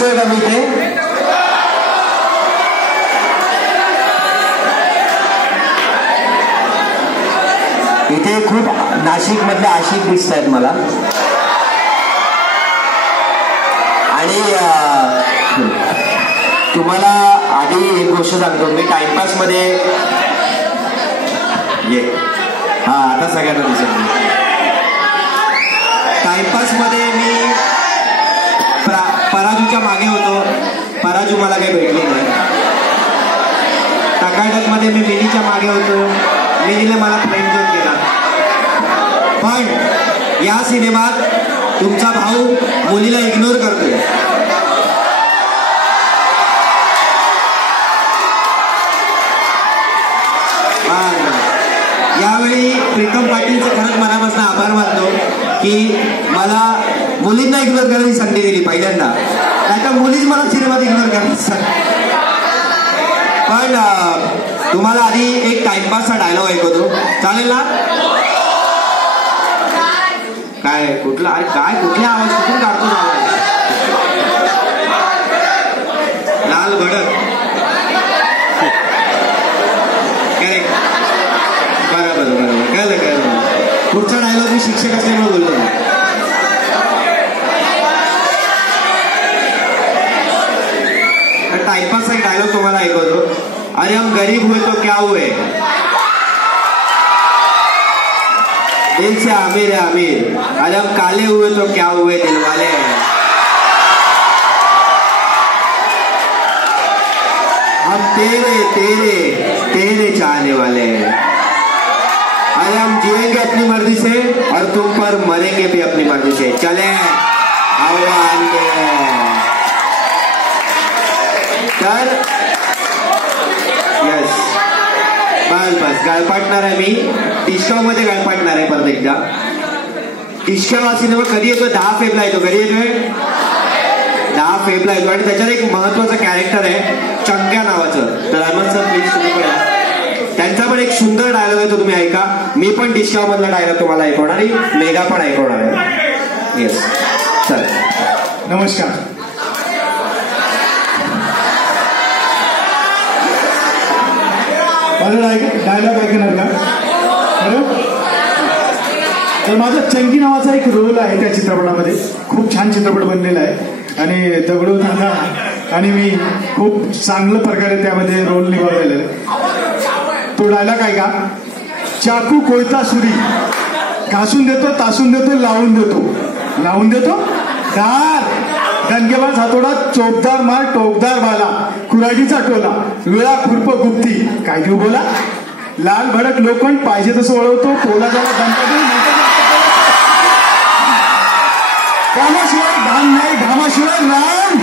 दिसतोय का मी इथे? इथे खूप नाशिक मधले आशिक दिसत आहेत मला. आणि तुम्हाला आधी एक गोष्ट सांगतो मी. टाइमपास मध्ये हा आता सगळ्यांना दिसेल. टाइमपास मध्ये मी पराजूच्या मागे होतो. पराजू मला काही भेटली नाही. टकाटक मध्ये मी मिनीच्या मागे होतो. मिनीने मला फ्रेंड झोन केला. पण या सिनेमात तुमचा भाऊ मुलीला इग्नोर करतोय. यावेळी प्रीतम पाटीलचं खरंच मनापासून आभार मानतो की मला मुलींना इग्नोर करायची संधी दिली पहिल्यांदा. नाहीतर मुलीच मला सिनेमात इग्नोर करतात. पण तुम्हाला आधी एक टाइमपासचा डायलॉग ऐकवतो, चालेल ना? काय कुठला काय कुठल्या आवाज कुठून काढतो आवाज? लाल भडक. करेक्ट. बरोबर बरोबर कळलं कळलं. पुढचा डायलॉग मी शिक्षक असल्यामुळे बोलतो. टाइमपासचा एक डायलॉग तुम्हाला ऐकवतो. अरे हम गरीब हुए तो क्या हुए, दिल से अमीर है अमीर. अरे हम काले हुए तो क्या हुए, दिल वाले हैं. हम तेरे तेरे तेरे चाहने वाले हैं. अरे हम जिएंगे अपनी मर्जी से और तुम पर मरेंगे भी अपनी मर्जी से. चले तर यस बस बस गाळपाटणार आहे मी. टिशकाव मध्ये गाळपाटणार आहे परत एकदा. टिशकाव हा सिनेमा कधी येतो? 10 फेब्रुवारीला येतो. कधी येतोय? 10 फेब्रुवारीला येतो. आणि त्याच्यात एक महत्वाचं कॅरेक्टर आहे चंक्या नावाचं. तर अहमद सर प्लीज तुम्ही पहिला. त्यांचा पण एक सुंदर डायलॉग आहे तो तुम्ही ऐका. मी पण टिशकाव मधला डायलॉग तुम्हाला ऐकवणार आणि मेघा पण ऐकवणार आहे. येस सर नमस्कार. माझा डायलॉग ऐकणार का? तर माझा चंकी नावाचा एक रोल आहे त्या चित्रपटामध्ये. खूप छान चित्रपट बनलेला आहे आणि दगडू दादा आणि मी खूप चांगल्या प्रकारे त्यामध्ये रोल निभावलेला आहे. तो डायलॉग आहे का? चाकू कोयता सुरी घासून देतो, तासून देतो, लावून देतो दार. दणकेबाज हातोडा, चोपदार मार, टोकदार बाला, कुऱ्हाडीचा टोला, वेळा खुरप गुप्ती. काय घेऊ बोला? लाल भडक लोखंड पाहिजे तसं वळवतो. टोला त्याला दणका देऊन कामाशिवाय घाम नाही, घामाशिवाय राम.